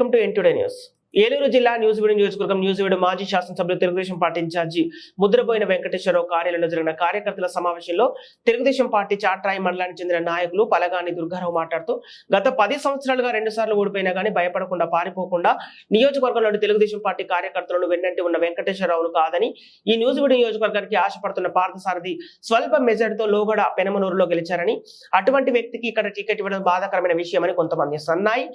Welcome to N today news. Eluru జిల్లా న్యూజివీడు నియోజకవర్గం న్యూజివీడు మాజీ శాసనసభ్యులు తెలుగుదేశం పార్టీ ఇన్ఛార్జి ముద్రబోయిన వెంకటేశ్వరరావు కార్యాలయంలో జరిగిన కార్యకర్తల సమావేశంలో తెలుగుదేశం పార్టీ చాట్రాయి మండలానికి చెందిన నాయకులు పలగాని దుర్గారావు మాట్లాడుతూ గత 10 సంవత్సరాలుగా 2 సార్లు ఓడిపోయినా కానీ భయపడకుండా పారిపోకుండా నియోజకవర్గంలోని తెలుగుదేశం పార్టీ కార్యకర్తలను వెన్నంటి ఉన్న వెంకటేశ్వరరావును కాదని ఈ న్యూజివీడు నియోజకవర్గానికి ఆశపడుతున్న పార్థసారథి స్వల్ప మెజార్టీతో లోగడ పెనమనూరులో గెలిచారని అటువంటి వ్యక్తికి ఇక్కడ టికెట్ ఇవ్వడం బాధాకరమైన విషయమని కొంతమంది సన్నాయి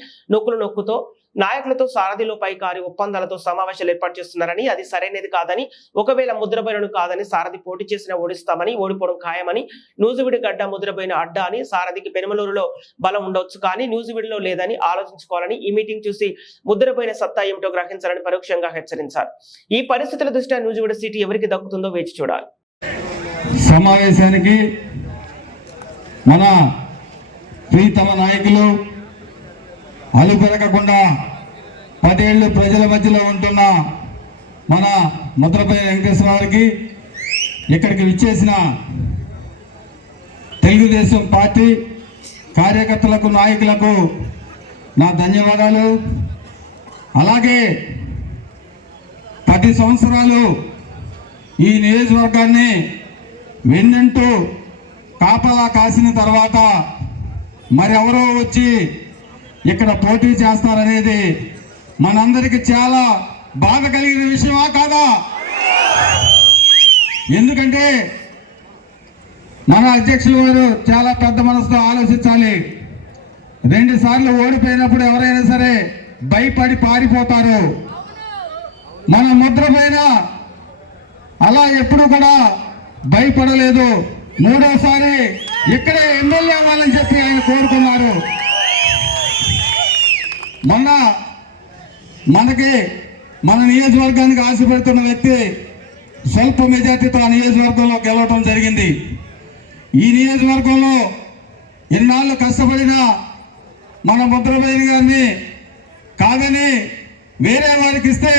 నొక్కుతో నాయకులతో సారథిలో పైకారి ఒప్పందాలతో సమావేశాలు ఏర్పాటు చేస్తున్నారని అది సరైనది కాదని ఒకవేళ ముద్రబోయినను కాదని సారథి పోటీ చేసినా ఓడిస్తామని ఓడిపోవడం ఖాయమని న్యూజివీడు గడ్డ ముద్రబోయిన అడ్డా అని సారథికి పెనుమలూరులో బలం ఉండొచ్చు కానీ న్యూజివీడులో లేదని ఆలోచించుకోవాలని ఈ మీటింగ్ చూసి ముద్రబోయిన సత్తా ఏమిటో గ్రహించాలని పరోక్షంగా హెచ్చరించారు. ఈ పరిస్థితుల దృష్ట్యా న్యూజివీడు సీటు ఎవరికి దక్కుతుందో వేచి చూడాలి. సమావేశానికి మన ప్రీతమ నాయకులు అలుపెరగకుండా 10 ఏళ్ళు ప్రజల మధ్యలో ఉంటున్న మన ముద్రబోయిన వెంకటేశ్వర గారికి ఇక్కడికి విచ్చేసిన తెలుగుదేశం పార్టీ కార్యకర్తలకు నాయకులకు నా ధన్యవాదాలు. అలాగే 10 సంవత్సరాలు ఈ నియోజకవర్గాన్ని వెన్నంటూ కాపలా కాసిన తర్వాత మరెవరో వచ్చి ఇక్కడ పోటీ చేస్తారనేది మనందరికి చాలా బాధ కలిగిన విషయమా కాదా? ఎందుకంటే మన అధ్యక్షులు వారు చాలా పెద్ద మనసుతో ఆలోచించాలి. 2 సార్లు ఓడిపోయినప్పుడు ఎవరైనా సరే భయపడి పారిపోతారు. మన ముద్రపైన అలా ఎప్పుడు కూడా భయపడలేదు. 3వసారి ఇక్కడే ఎమ్మెల్యే అవ్వాలని చెప్పి ఆయన కోరుకున్నారు. మొన్న మనకి మన నియోజకవర్గానికి ఆశపెడుతున్న వ్యక్తి స్వల్ప మెజార్టీతో ఆ నియోజకవర్గంలో గెలవటం జరిగింది. ఈ నియోజకవర్గంలో ఎన్నాళ్ళు కష్టపడినా మన ముద్రబోయిన గారిని కాదని వేరే వారికి ఇస్తే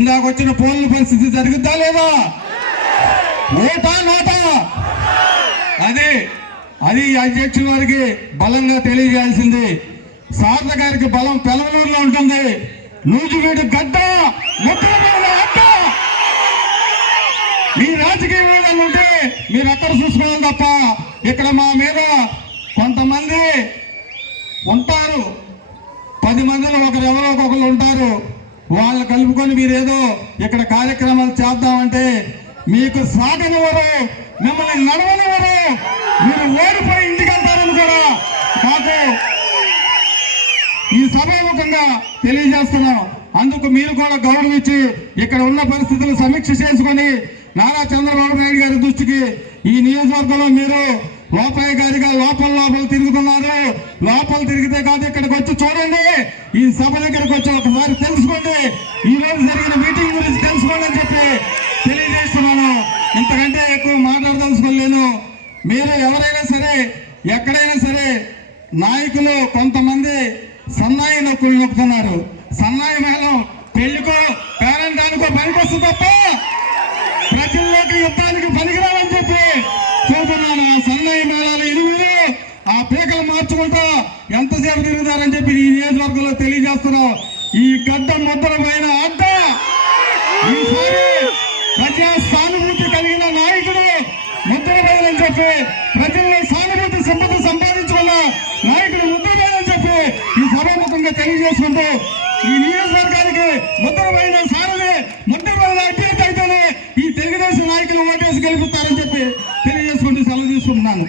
ఇందాక వచ్చిన పోలిన పరిస్థితి జరుగుద్దా లేదా? ఓటా నోటా? అది అధ్యక్షుల వారికి బలంగా తెలియజేయాల్సింది. సారథ గారికి బలం పెనమలూరులో ఉంటుంది. నూజివీడు గడ్డ ముద్రబోయిన అడ్డ. మీ రాజకీయ విధానం ఉంటే మీరు అక్కడ చూసుకోవాలి తప్ప ఇక్కడ మా మీద కొంతమంది ఉంటారు. 10 మందిలో ఎవరో ఒకరు ఉంటారు. వాళ్ళు కలుపుకొని మీరేదో ఇక్కడ కార్యక్రమాలు చేద్దామంటే మీకు సాగనివ్వరు, మిమ్మల్ని నడవనివ్వరు. మీరు ఓడిపోయి ఇంటికి వెళ్తారని కూడా మాకు ఈ సభాముఖంగా తెలియజేస్తున్నాం. అందుకు మీరు కూడా గౌరవించి ఇక్కడ ఉన్న పరిస్థితులు సమీక్ష చేసుకొని నారా చంద్రబాబు నాయుడు గారి దృష్టికి ఈ నియోజకవర్గంలో మీరు లోపాయి గారిగా లోపల తిరుగుతున్నారు. లోపల తిరిగితే కాదు, ఇక్కడికి వచ్చి చూడండి. ఈ సభ దగ్గరికి వచ్చి ఒకసారి తెలుసుకోండి. ఈ రోజు జరిగిన మీటింగ్ గురించి తెలుసుకోండి అని చెప్పి తెలియజేస్తున్నాను. ఇంతకంటే ఎక్కువ మాట్లాడదలుచుకోలేను. మీరు ఎవరైనా సరే ఎక్కడైనా సరే నాయకులు కొంతమంది సన్నాయి నొక్కుతున్నారు. సన్నాయి మేళం పెళ్లికో పేరంటానికో పనికొస్తుంది తప్ప ప్రజల్లోకి యుద్ధానికి పనికిరావని చెప్పి చూస్తున్నాను. సన్నాయి మేళాలు ఇరువురు ఆ పీకలు మార్చుకుంటూ ఎంతసేపు తిరుగుతారని చెప్పి ఈ నియోజకవర్గంలో తెలియజేస్తున్నాం. ఈ గడ్డ ముద్రపైన అడ్డ ఈసారి ప్రజా సానుభూతి కలిగిన నాయకుడు ముద్రపైనని చెప్పి ప్రజల్లో సానుభూతి సంపాదించుకున్న నాయకుడు ముద్రపైనని చెప్పి ఈ సభాముఖంగా తెలియజేసుకుంటూ ఈ నియోజకవర్గానికి ముద్రపైన సారథి ముద్రపైన అభ్యర్థి అయితేనే ఈ తెలుగుదేశం నాయకులు ఓటేసి గెలుపుతారని చెప్పి తెలియజేసుకుంటూ సెలవు తీసుకుంటున్నాను.